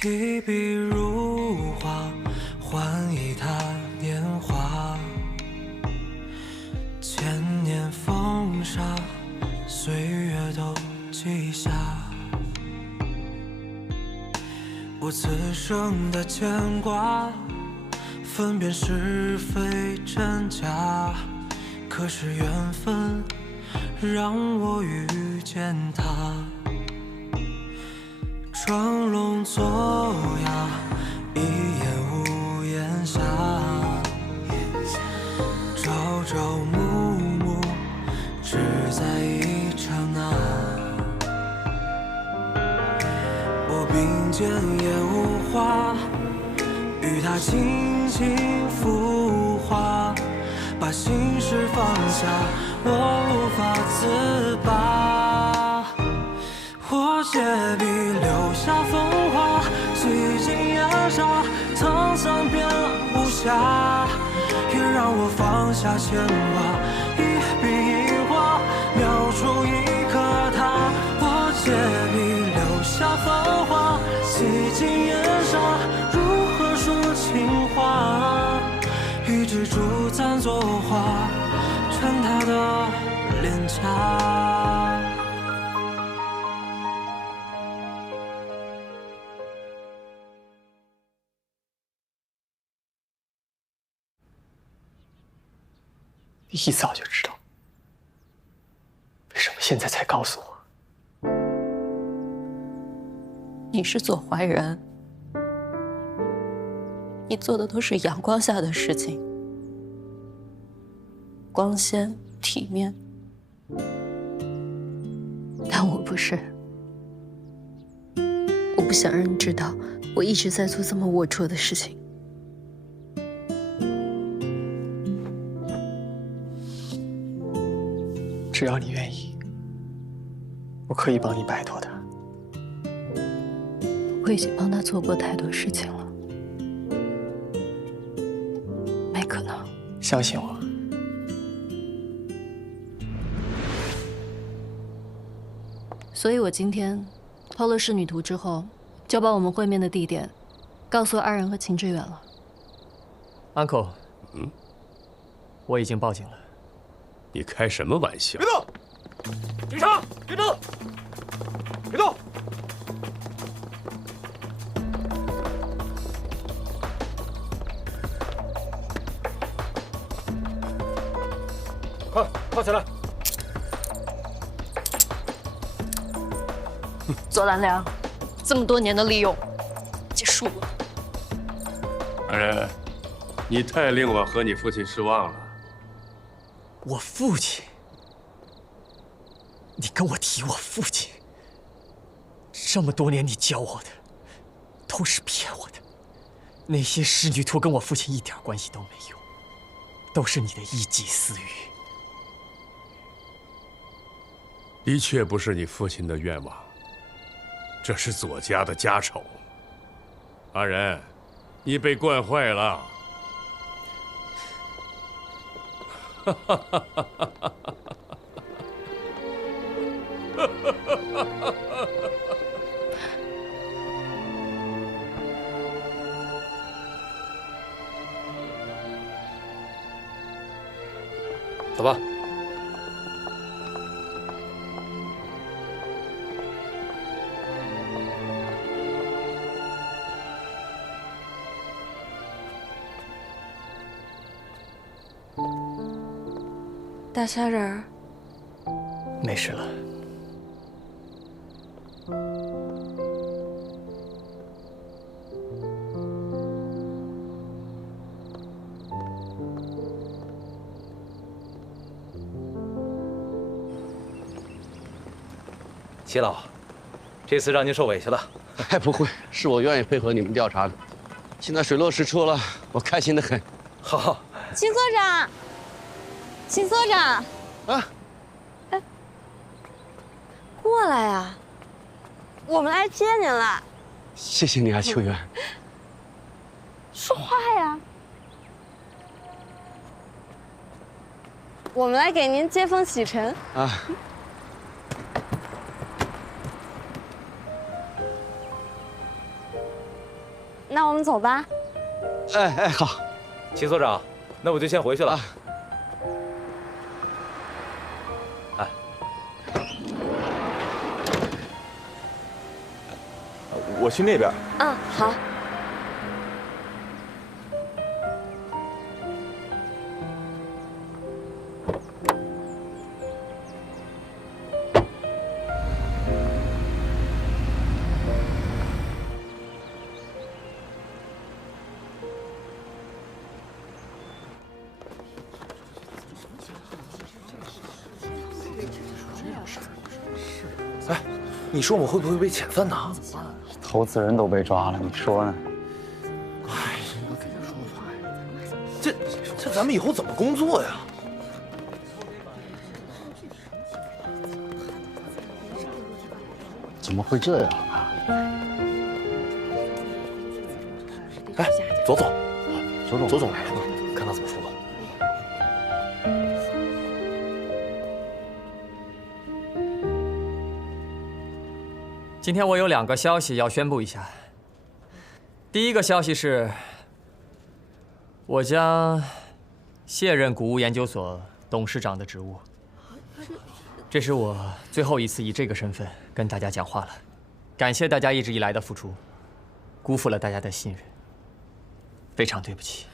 提笔如画，换一他年华。千年风沙，岁月都记下。我此生的牵挂，分辨是非真假。可是缘分让我遇见他。装聋作哑，一言无言下，朝朝暮暮，只在一刹那。我并肩也无话，与他轻轻浮华，把心事放下，我无法自拔。我借笔留下风华，洗尽烟沙，沧桑变无暇。也让我放下牵挂，一笔一画，描出一颗他。我借笔留下繁华，洗尽烟沙，如何说情话？一支烛簪作画，衬他的脸颊。一早就知道，为什么现在才告诉我？你是做坏人，你做的都是阳光下的事情，光鲜体面。但我不是，我不想让你知道，我一直在做这么龌龊的事情。只要你愿意，我可以帮你摆脱他。我已经帮他做过太多事情了，没可能。相信我。所以我今天偷了仕女图之后，就把我们会面的地点告诉阿仁和秦志远了。Uncle，我已经报警了。你开什么玩笑？别动！警察，别动！别动！快，铐起来！左兰良，这么多年的利用结束了。阿仁，你太令我和你父亲失望了。我父亲？你跟我提我父亲？这么多年你教我的，都是骗我的。那些仕女图跟我父亲一点关系都没有，都是你的一己私欲。的确不是你父亲的愿望，这是左家的家丑。阿仁，你被惯坏了。哈哈哈哈哈哈！走吧。大虾仁儿，没事了。齐老，这次让您受委屈了。哎，不会，是我愿意配合你们调查的。现在水落石出了，我开心得很。好，秦所长，秦所长，啊，哎，过来呀，我们来接您了。谢谢你啊，秋元。说话呀！我们来给您接风洗尘啊。我们走吧。哎，好。齐所长，那我就先回去了。我去那边。嗯，好。哎，你说我们会不会被遣返呢？投资人都被抓了，你说呢？哎，这咱们以后怎么工作呀？怎么会这样啊？哎，左总，左总来了，看他怎么说吧。今天我有2个消息要宣布一下。第一个消息是，我将卸任谷物研究所董事长的职务。这是我最后一次以这个身份跟大家讲话了，感谢大家一直以来的付出，辜负了大家的信任，非常对不起。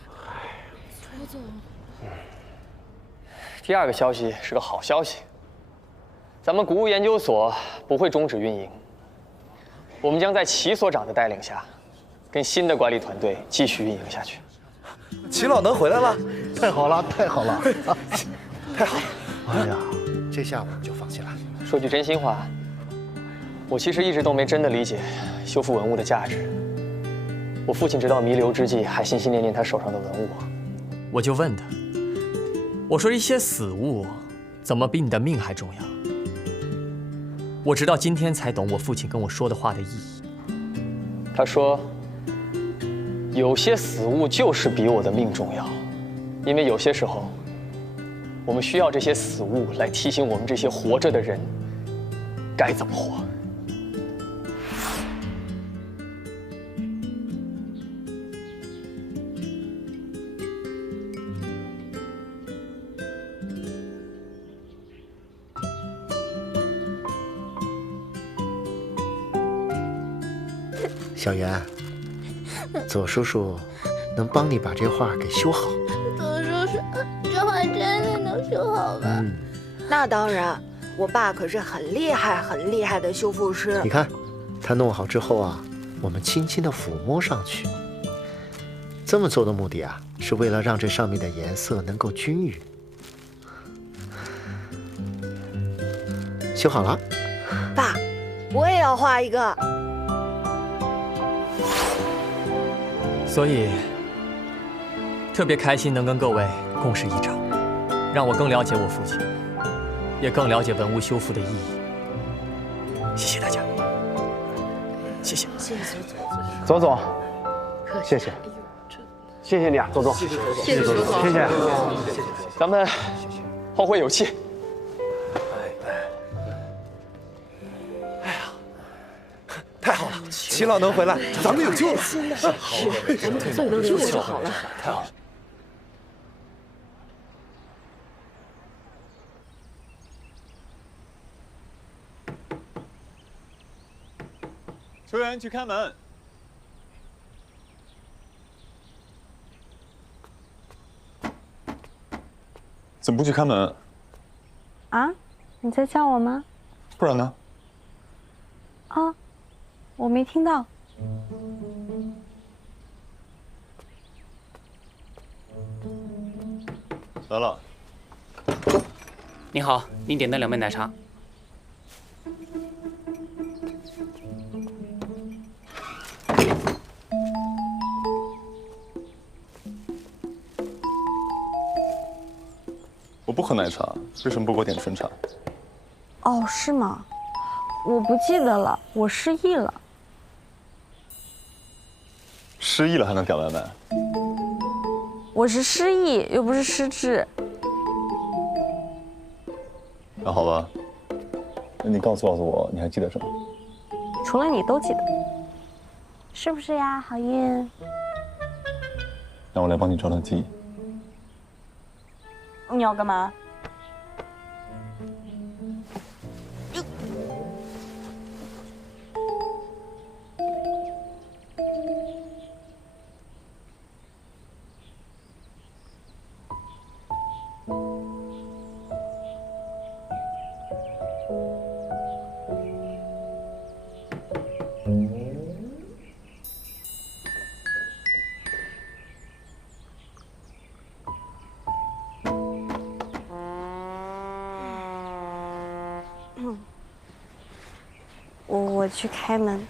周总，第2个消息是个好消息，咱们谷物研究所不会终止运营。我们将在齐所长的带领下，跟新的管理团队继续运营下去。齐老能回来了，太好了，太好了，太好了！哎呀，这下我们就放心了。说句真心话，我其实一直都没真的理解修复文物的价值。我父亲直到弥留之际还心心念念他手上的文物。我就问他，我说一些死物怎么比你的命还重要？我直到今天才懂我父亲跟我说的话的意义。他说，有些死物就是比我的命重要，因为有些时候，我们需要这些死物来提醒我们这些活着的人该怎么活。小袁，左叔叔能帮你把这画给修好。左叔叔，这画真的能修好吗？那当然，我爸可是很厉害的修复师。你看，他弄好之后啊，我们轻轻地抚摸上去。这么做的目的啊，是为了让这上面的颜色能够均匀。修好了。爸，我也要画一个。所以，特别开心能跟各位共事一场，让我更了解我父亲，也更了解文物修复的意义。谢谢大家，谢谢。谢谢左总，谢谢，谢谢你啊，左总，谢谢左总，谢谢，咱们后会有期。太好了，齐老能回来，咱们有救了。好，咱们总能救就好了。太好了。球员去开门。怎么不去开门？啊？你在叫我吗？不然呢？啊，我没听到。来了。你好，您点的2杯奶茶。我不喝奶茶，为什么不给我点纯茶？哦，是吗？我不记得了，我失忆了。失忆了还能点外卖？我是失忆，又不是失智。那好吧，那你告诉我，你还记得什么？除了你都记得。是不是呀，好运？让我来帮你照照记。你要干嘛？我去开门。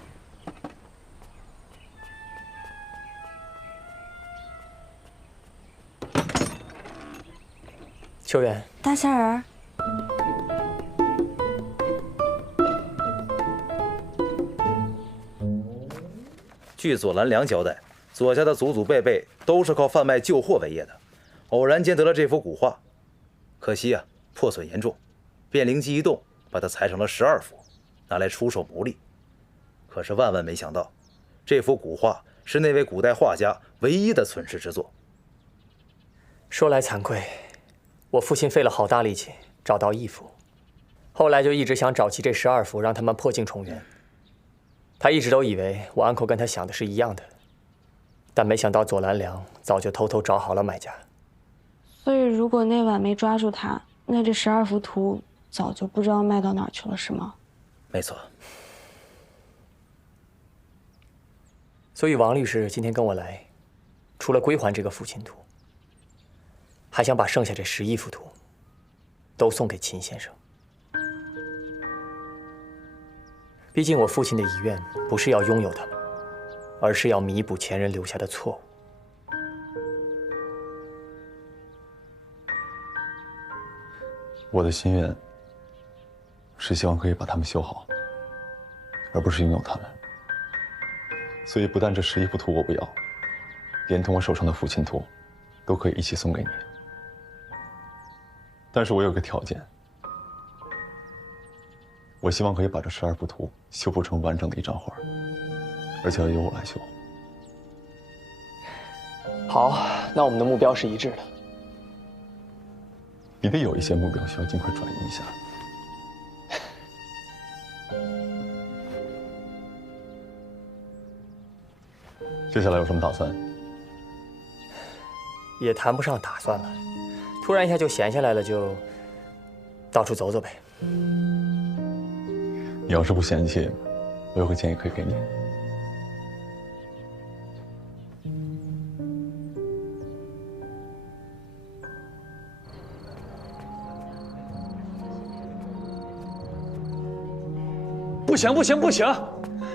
秋远，大仙人。据左蓝良交代，左家的祖祖辈辈都是靠贩卖旧货为业的，偶然间得了这幅古画，可惜啊，破损严重，便灵机一动，把它裁成了12幅，拿来出售牟利。可是万万没想到，这幅古画是那位古代画家唯一的存世之作。说来惭愧，我父亲费了好大力气找到1幅，后来就一直想找齐这12幅，让他们破镜重圆。他一直都以为我uncle跟他想的是一样的，但没想到左蓝良早就偷偷找好了买家。所以如果那晚没抓住他，那这12幅图早就不知道卖到哪儿去了，是吗？没错。所以王律师今天跟我来，除了归还这个父亲图，还想把剩下这11幅图都送给秦先生。毕竟我父亲的遗愿不是要拥有他们，而是要弥补前人留下的错误。我的心愿是希望可以把它们修好，而不是拥有它们。所以不但这11幅图我不要，连同我手上的父亲图都可以一起送给你。但是我有个条件，我希望可以把这12幅图修复成完整的一张画，而且要由我来修。好，那我们的目标是一致的。你得有一些目标需要尽快转移一下。接下来有什么打算？也谈不上打算了，突然一下就闲下来了，就到处走走呗。你要是不嫌弃，我有个建议可以给你。不行不行不行！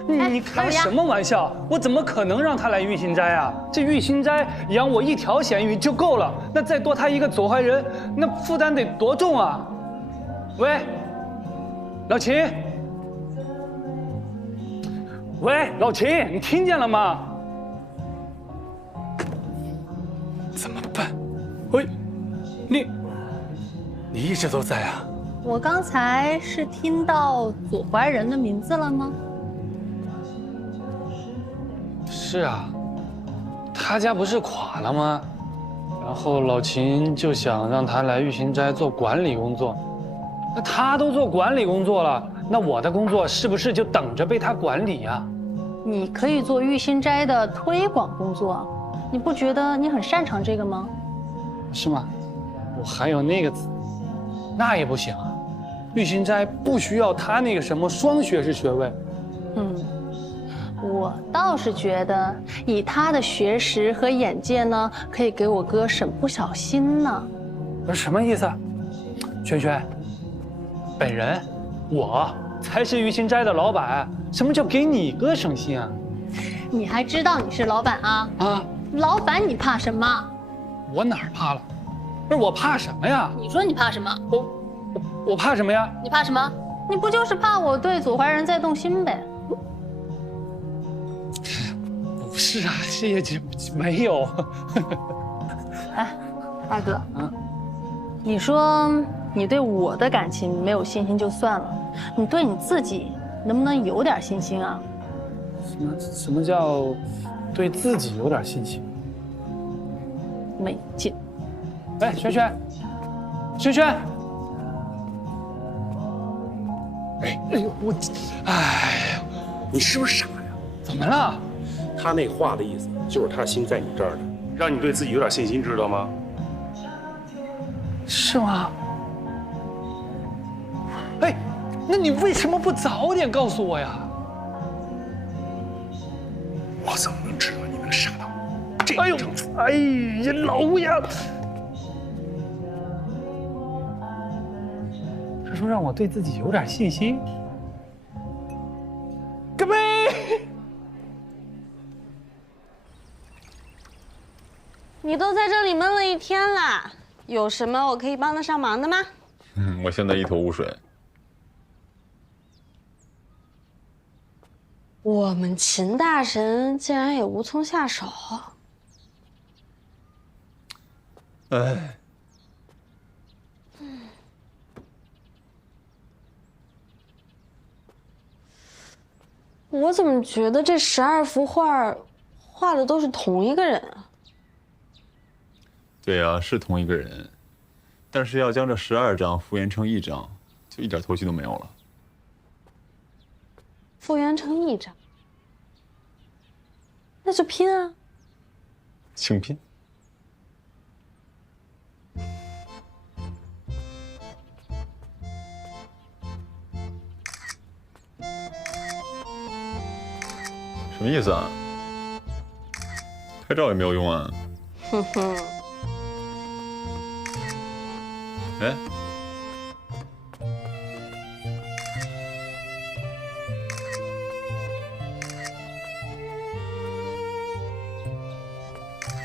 你开什么玩笑？我怎么可能让他来玉心斋啊？这玉心斋养我1条咸鱼就够了，那再多他一个左怀人，那负担得多重啊！喂，老秦，喂，老秦，你听见了吗？怎么办？喂，你一直都在啊？我刚才是听到左怀仁的名字了吗？是啊，他家不是垮了吗？然后老秦就想让他来玉心斋做管理工作。那他都做管理工作了，那我的工作是不是就等着被他管理呀？你可以做玉心斋的推广工作，你不觉得你很擅长这个吗？是吗？我还有那个，那也不行啊。玉心斋不需要他那个什么双学士学位。我倒是觉得以他的学识和眼界呢，可以给我哥省不少心呢。不是什么意思啊？轩轩，本人我才是玉心斋的老板，什么叫给你哥省心啊？你还知道你是老板啊？啊，老板你怕什么？我哪儿怕了？不是我怕什么呀？你说你怕什么？我怕什么呀？你怕什么？你不就是怕我对左怀仁再动心呗？不是啊，谢姐没有。哎，大哥，你说你对我的感情没有信心就算了，你对你自己能不能有点信心啊？什么叫对自己有点信心？没劲。哎，轩轩，轩轩，哎呦我，哎，你是不是傻呀？怎么了？他那话的意思就是他心在你这儿呢，让你对自己有点信心，知道吗？是吗？哎，那你为什么不早点告诉我呀？我怎么能知道你能傻到这哎呦，哎呀，老呀！这说让我对自己有点信心。干杯！你都在这里闷了一天了，有什么我可以帮得上忙的吗？我现在一头雾水。我们秦大神竟然也无从下手。哎，我怎么觉得这12幅画画的都是同一个人啊？对啊，是同一个人，但是要将这12张复原成1张，就一点头绪都没有了。复原成1张，那就拼啊！请拼。什么意思啊？拍照也没有用啊！哼哼。哎，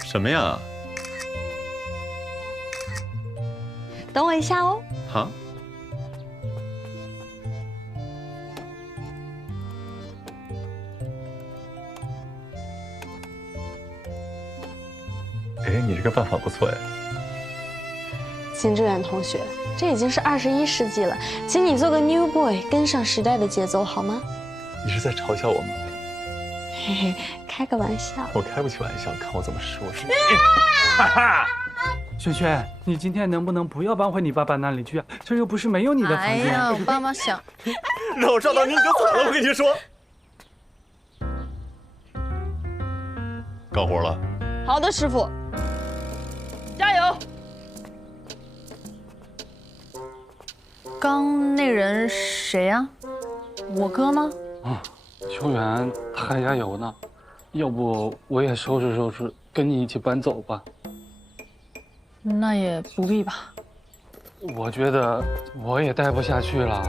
什么呀？等我一下哦。好。哎，你这个办法不错哎。金志远同学，这已经是21世纪了，请你做个 new boy， 跟上时代的节奏好吗？你是在嘲笑我吗？嘿嘿，开个玩笑。我开不起玩笑，看我怎么说是。哈哈，轩轩，你今天能不能不要搬回你爸爸那里去啊？这又不是没有你的房间。哎呀，我爸妈想，让我照到你你就惨了，我跟你说。干活了。好的，师傅，加油。刚那人谁呀？我哥吗？秋元他还加油呢，要不我也收拾收拾，跟你一起搬走吧。那也不必吧。我觉得我也待不下去了。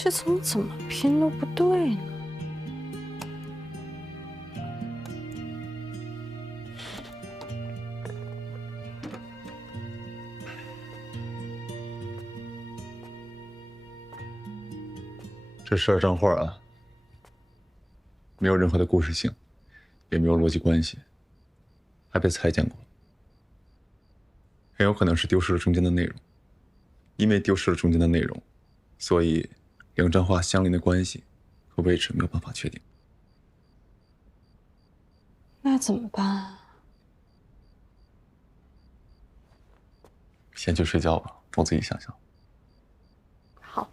这从怎么拼都不对呢。这12张画啊，没有任何的故事性，也没有逻辑关系，还被裁剪过，很有可能是丢失了中间的内容。因为丢失了中间的内容，所以2张画相邻的关系和位置没有办法确定。那怎么办啊？先去睡觉吧，我自己想想。好。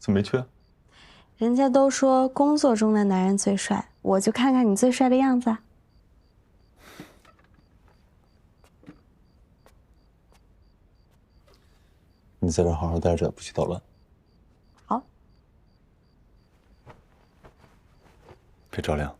怎么没去啊？人家都说工作中的男人最帅，我就看看你最帅的样子啊。你在这好好待着，不许捣乱。好。别着凉。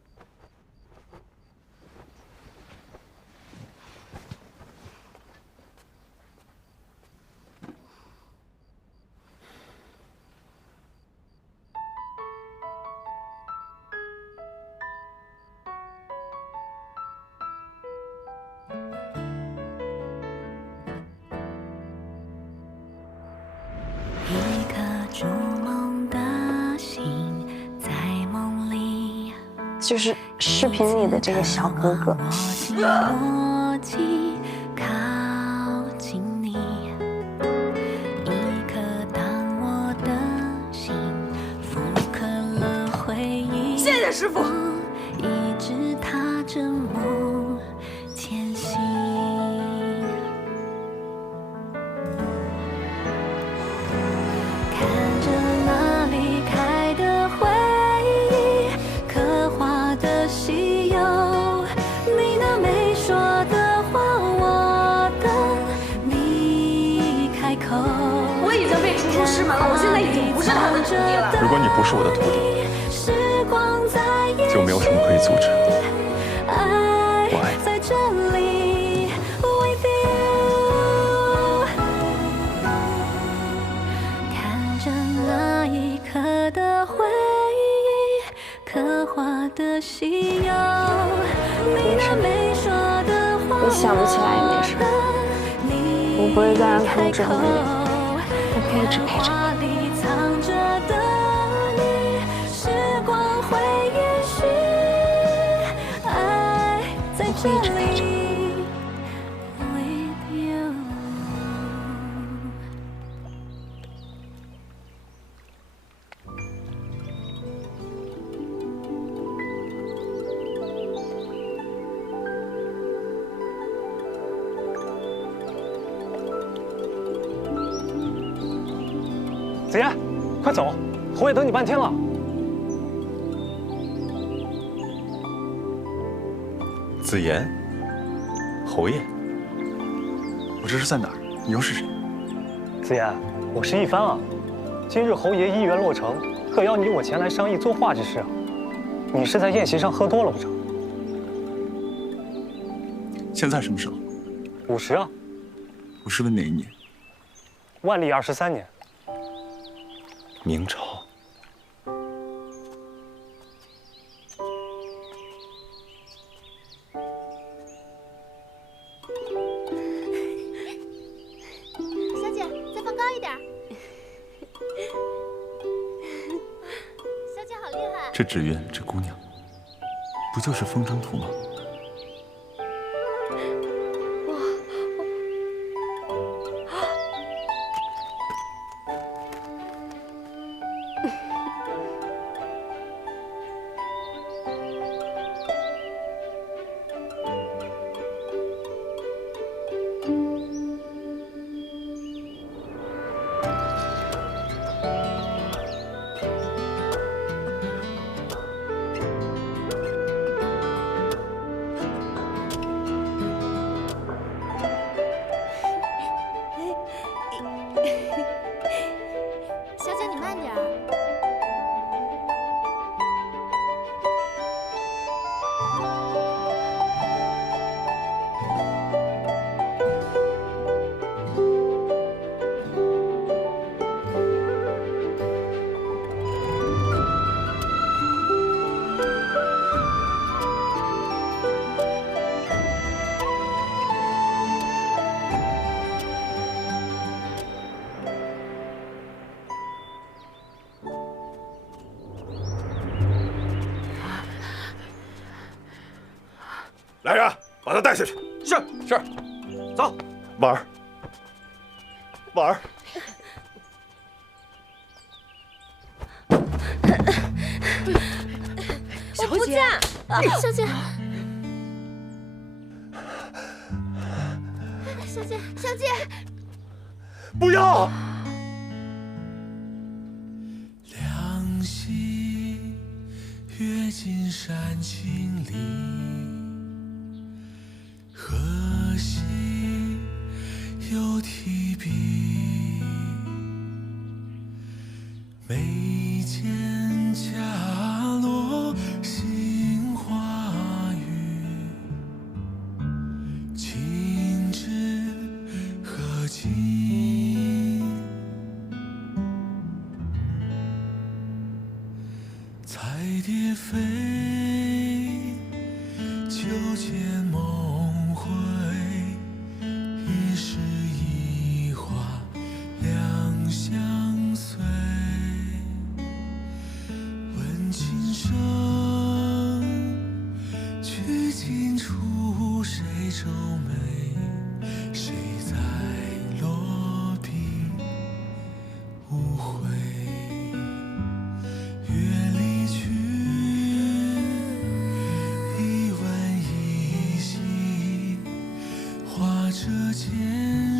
就是视频里的这个小哥哥。谢谢师傅。一直踏着梦前行。看着那离开的回忆，刻画的西游，你那没说的话，我等你开口。我已经被逐出师门了，我现在已经不是他的徒弟了。如果你不是我的徒弟，就没有什么可以阻止。我爱你。在这里 with you， 看着那一刻的回忆，刻画的西游，你那没说的话，你想不起来也没事，我不会再让他们折磨你，我会一直陪着你。会一直陪着你。子言，快走，侯爷等你半天了。子言，侯爷，我这是在哪儿？你又是谁？子言，我是一帆啊。今日侯爷姻缘落成，特邀你我前来商议作画之事啊。你是在宴席上喝多了不成？现在什么时候？50啊。我是问哪一年？万历23年。明朝。这纸鸢，这姑娘，不就是风筝图吗？来人，把他带下去。是，走。婉儿，婉儿，小姐，小姐，小姐，不要！两溪跃进山青里，河西有提笔，眉间恰落杏花雨，情知何尽？彩蝶飞，秋千梦回，一世一画两相随。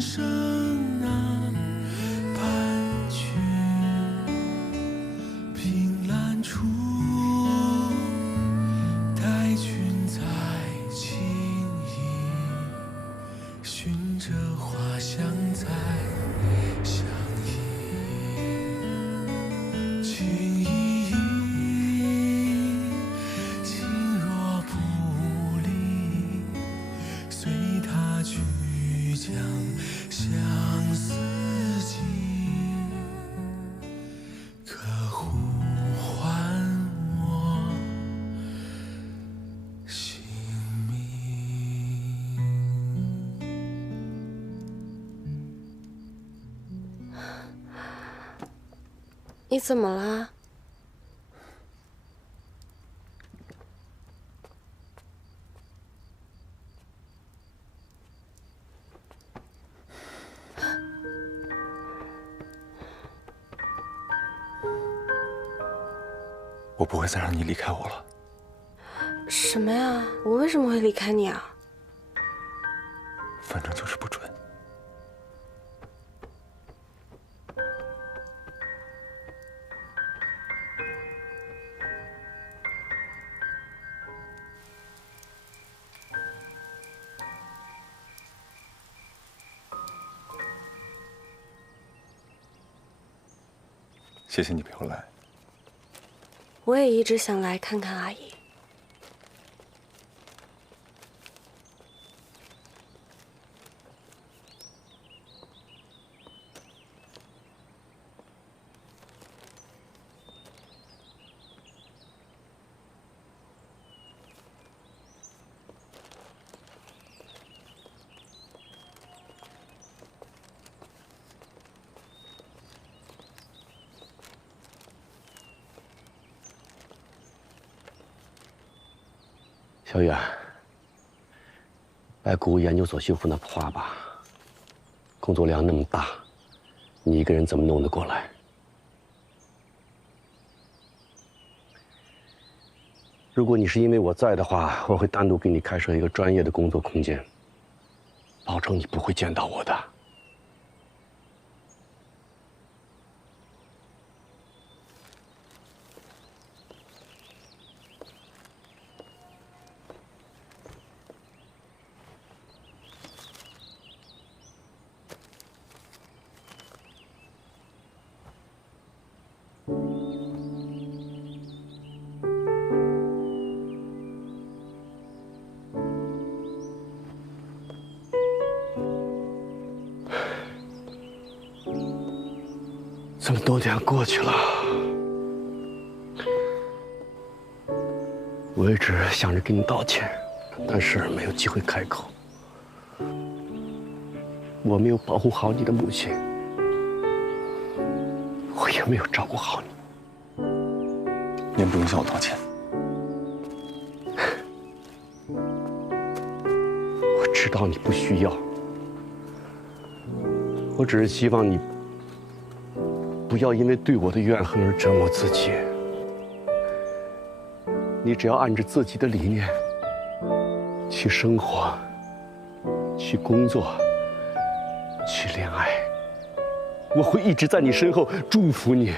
生啊，盼去凭栏处，待君再轻盈，寻着花香再相依，情依依，情若不离，随他去将相思寄，可呼唤我姓名。你怎么了？我不会再让你离开我了。什么呀？我为什么会离开你啊？反正就是不准。谢谢你陪我来。我也一直想来看看阿姨。小远，来古物研究所修复那幅画吧。工作量那么大，你一个人怎么弄得过来？如果你是因为我在的话，我会单独给你开设一个专业的工作空间，保证你不会见到我的。这么多年过去了，我一直想着给你道歉，但是没有机会开口。我没有保护好你的母亲，我也没有照顾好你。您不用向我道歉。我知道你不需要，我只是希望你不要因为对我的怨恨而折磨自己。你只要按着自己的理念去生活，去工作，去恋爱，我会一直在你身后祝福你，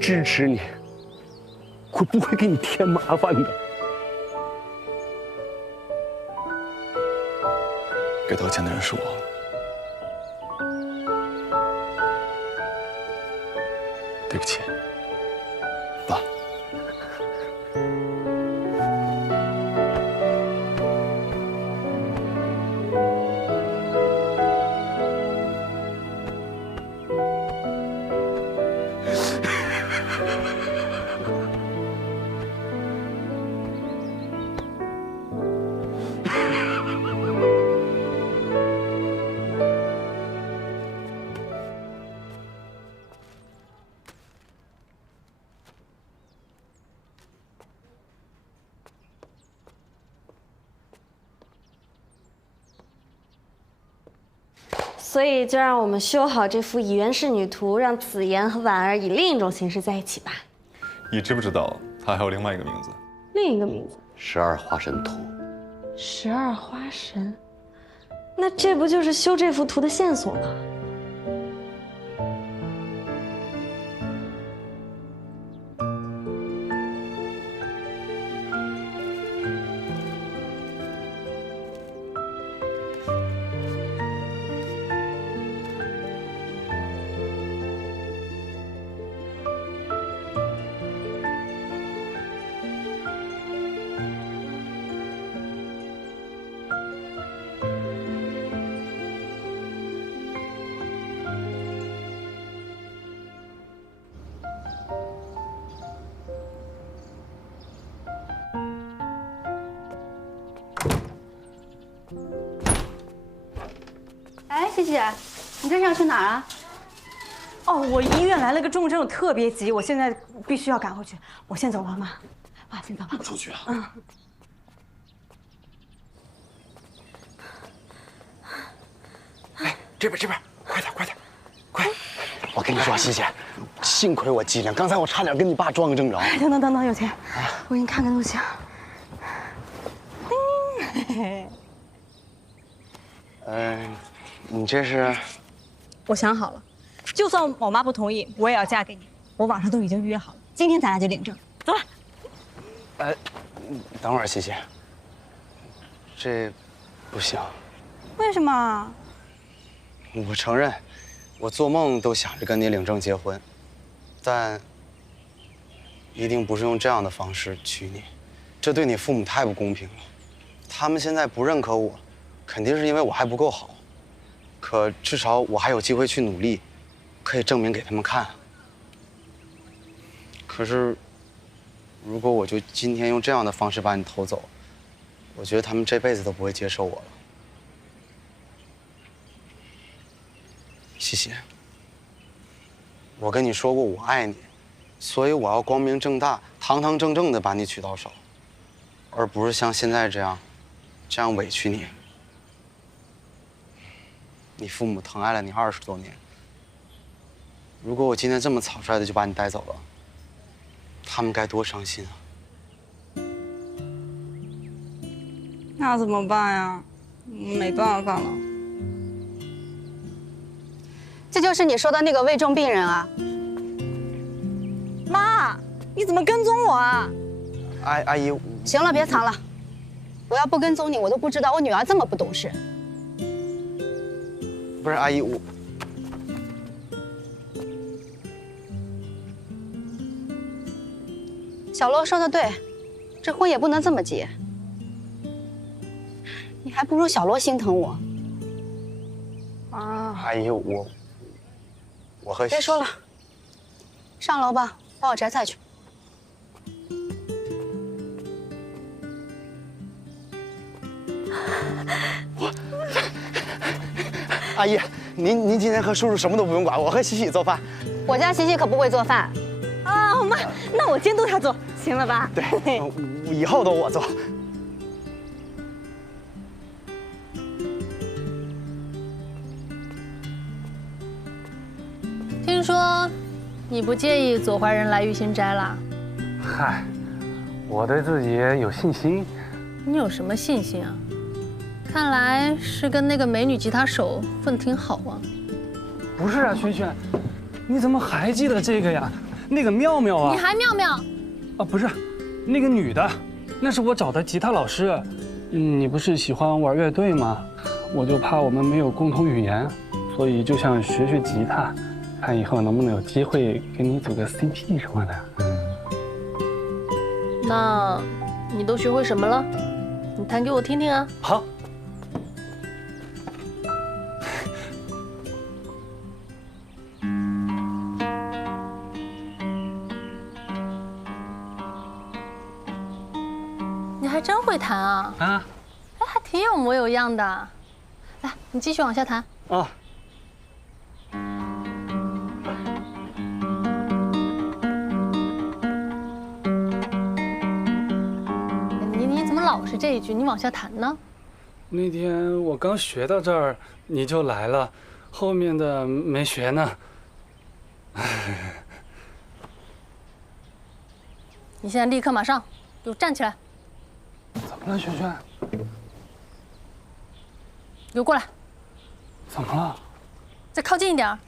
支持你，我不会给你添麻烦的。该道歉的人是我。对不起，爸。所以就让我们修好这幅以原氏女图，让子言和婉儿以另一种形式在一起吧。你知不知道它还有另外一个名字？另一个名字12花神图。12花神，那这不就是修这幅图的线索吗？哎，西西，你这是要去哪儿啊？哦，我医院来了个重症，特别急，我现在必须要赶回去。我先走了，妈。爸，先走了。出去啊！嗯。哎，这边，快点，快！我跟你说，西西，幸亏我机灵，刚才我差点跟你爸撞个正着。等，有钱，我给你看看东西啊。你这是？我想好了，就算我妈不同意，我也要嫁给你。我网上都已经预约好了，今天咱俩就领证，走吧。等会儿，西西，这不行。为什么？我承认，我做梦都想着跟你领证结婚，但一定不是用这样的方式娶你，这对你父母太不公平了。他们现在不认可我，肯定是因为我还不够好。可至少我还有机会去努力，可以证明给他们看。可是，如果我就今天用这样的方式把你偷走，我觉得他们这辈子都不会接受我了。西西，我跟你说过我爱你，所以我要光明正大、堂堂正正的把你娶到手，而不是像现在这样委屈你。你父母疼爱了你20多年，如果我今天这么草率的就把你带走了，他们该多伤心啊！那怎么办呀？没办法了。这就是你说的那个危重病人啊？妈，你怎么跟踪我啊？阿姨，行了，别藏了。我要不跟踪你，我都不知道我女儿这么不懂事。不是阿姨，小罗说的对，这婚也不能这么结。你还不如小罗心疼我。啊！阿姨，我和别说了，上楼吧，帮我摘菜去。阿姨，您今天和叔叔什么都不用管，我和喜喜做饭。我家喜喜可不会做饭。啊，妈，那我监督她做，行了吧？对，以后都我做。听说你不介意左怀仁来玉心斋啦？嗨，我对自己有信心。你有什么信心啊？看来是跟那个美女吉他手混挺好啊。不是啊，萱萱，你怎么还记得这个呀？那个妙妙啊！你还妙妙？啊，不是，那个女的，那是我找的吉他老师。你不是喜欢玩乐队吗？我就怕我们没有共同语言，所以就想学吉他，看以后能不能有机会跟你组个 CP 什么的。那你都学会什么了？你弹给我听听啊。好。你还真会弹啊！啊，哎，还挺有模有样的。来，你继续往下弹。啊。你怎么老是这一句？你往下弹呢？那天我刚学到这儿，你就来了，后面的没学呢。你现在立刻马上给我站起来！怎么了，萱萱？给我过来！怎么了？再靠近一点儿。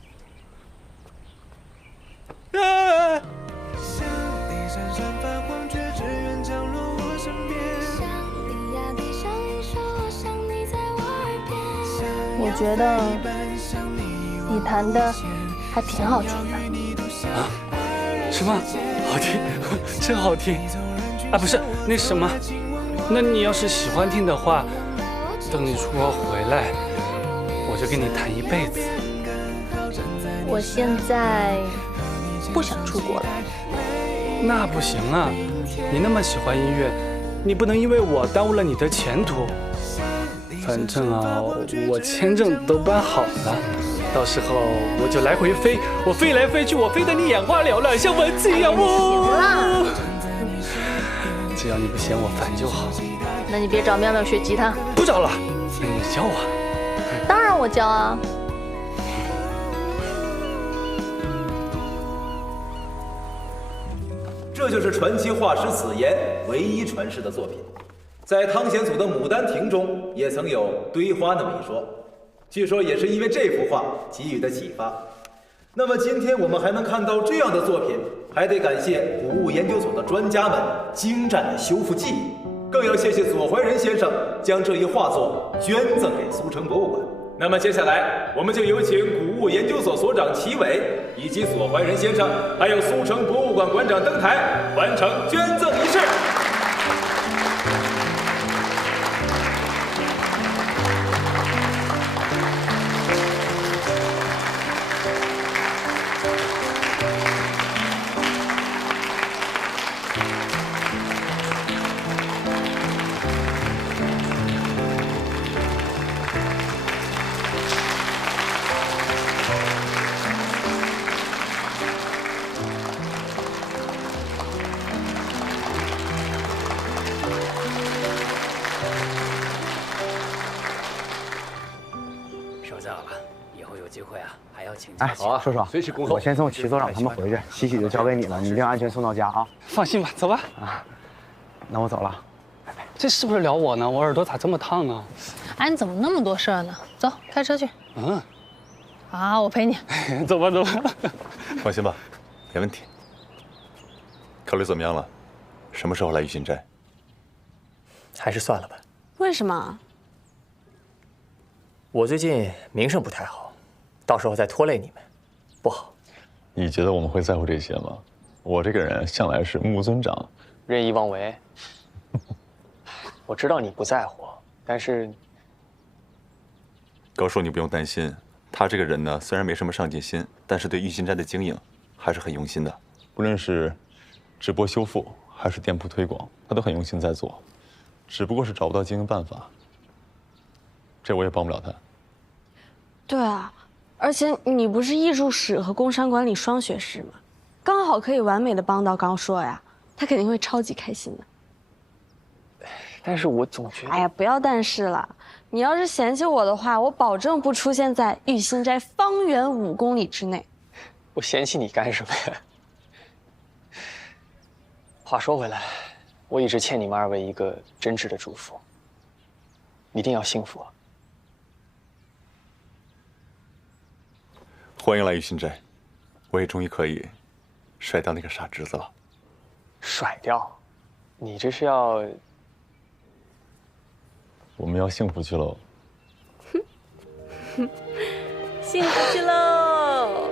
我觉得你弹的还挺好听的。啊？什么？好听？真好听！啊，不是那什么，那你要是喜欢听的话，等你出国回来，我就跟你弹一辈子。我现在不想出国了。那不行啊！你那么喜欢音乐，你不能因为我耽误了你的前途。反正啊，我签证都办好了，到时候我就来回飞，我飞来飞去，我飞得你眼花缭乱，像蚊子一样。行了，只要你不嫌我烦就好。那你别找妙妙学吉他。不找了，你教我。当然我教啊。这就是传奇画师子言唯一传世的作品。在汤显祖的《牡丹亭》中，也曾有堆花那么一说，据说也是因为这幅画给予的启发。那么今天我们还能看到这样的作品，还得感谢古物研究所的专家们精湛的修复技艺，更要谢谢左怀仁先生将这一画作捐赠给苏城博物馆。那么接下来，我们就有请古物研究所所长齐伟以及左怀仁先生，还有苏城博物馆馆长登台，完成捐赠仪式。哎，好啊，叔叔，随时恭候。我先送齐所长他们回去，喜喜就交给你了，你一定要安全送到家啊！放心吧，走吧。啊，那我走了，拜拜。这是不是聊我呢？我耳朵咋这么烫呢？哎，你怎么那么多事儿呢？走，开车去。嗯。啊，我陪你。走吧，走吧。放心吧，没问题。考虑怎么样了？什么时候来玉心斋？还是算了吧。为什么？我最近名声不太好，到时候再拖累你们，不好。你觉得我们会在乎这些吗？我这个人向来是目尊长，任意妄为。我知道你不在乎，但是高叔，你不用担心，他这个人呢，虽然没什么上进心，但是对玉心斋的经营还是很用心的。不论是直播修复还是店铺推广，他都很用心在做，只不过是找不到经营办法。这我也帮不了他。对啊，而且你不是艺术史和工商管理双学士吗？刚好可以完美的帮到高硕呀，他肯定会超级开心的。但是我总觉得……哎呀，不要但是了，你要是嫌弃我的话，我保证不出现在玉心斋方圆5公里之内。我嫌弃你干什么呀？话说回来，我一直欠你们2位一个真挚的祝福，一定要幸福啊！欢迎来玉心斋，我也终于可以甩掉那个傻侄子了。甩掉？你这是要……我们要幸福去喽！幸福去喽！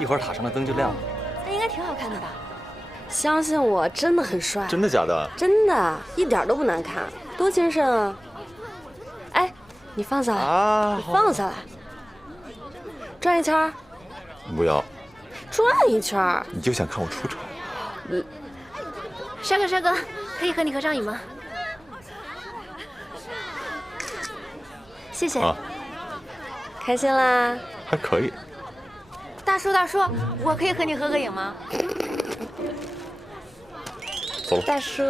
一会儿塔上的灯就亮了。那应该挺好看的吧？相信我，真的很帅。真的假的？真的，一点都不难看，多精神啊！哎，你放下来啊！你放下来，转一圈。不要。转一圈。你就想看我出丑？帅哥，可以和你合张影吗？谢谢。啊，开心啦？还可以。大叔，大叔，我可以和你合个影吗？走了。大叔，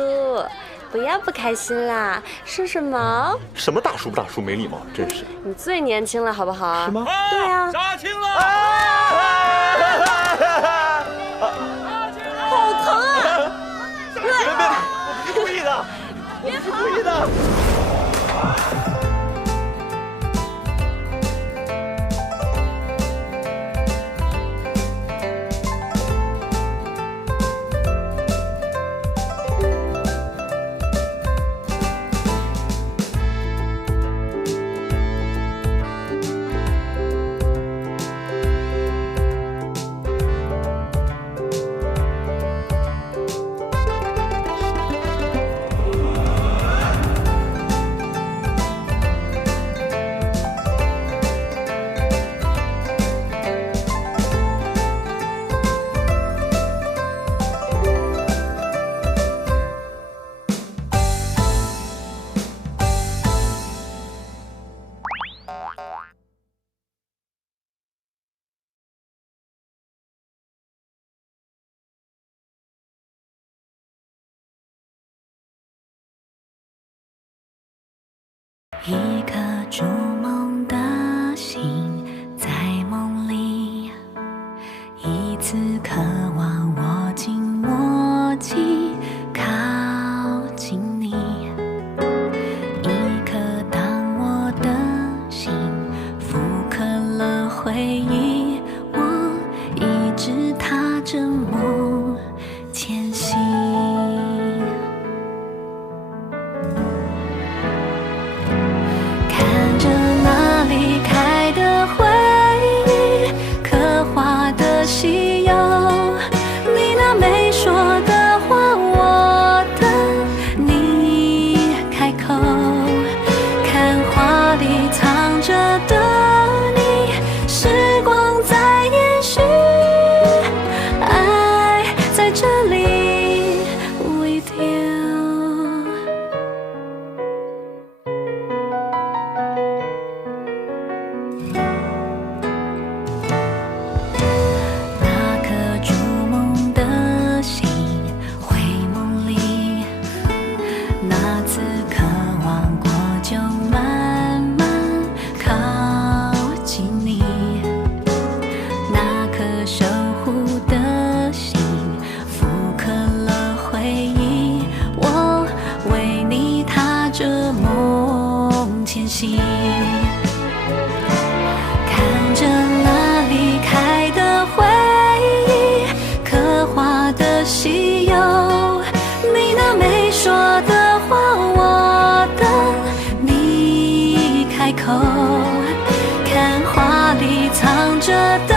不要不开心啦，顺顺毛。什么大叔不大叔，没礼貌，真是。你最年轻了，好不好？是吗？对啊。杀青了！好疼啊！别，我不是故意的，我不是故意的。一颗筑梦的心，在梦里一次渴望握紧默契，靠近你。一颗当我的心复刻了回忆，我一直踏着梦前行。看着那离开的回忆，刻画的西游，你那没说的话，我等你开口。看画里藏着的你，时光在延续，爱在这里 with you。那颗筑梦的心，回梦里，那次渴望过就慢慢靠近你。那颗守护的心，复刻了回忆，我为你踏着梦前行。看着那离开的回忆，刻画的西游，你那没说的话，我等你开口。看画里藏着的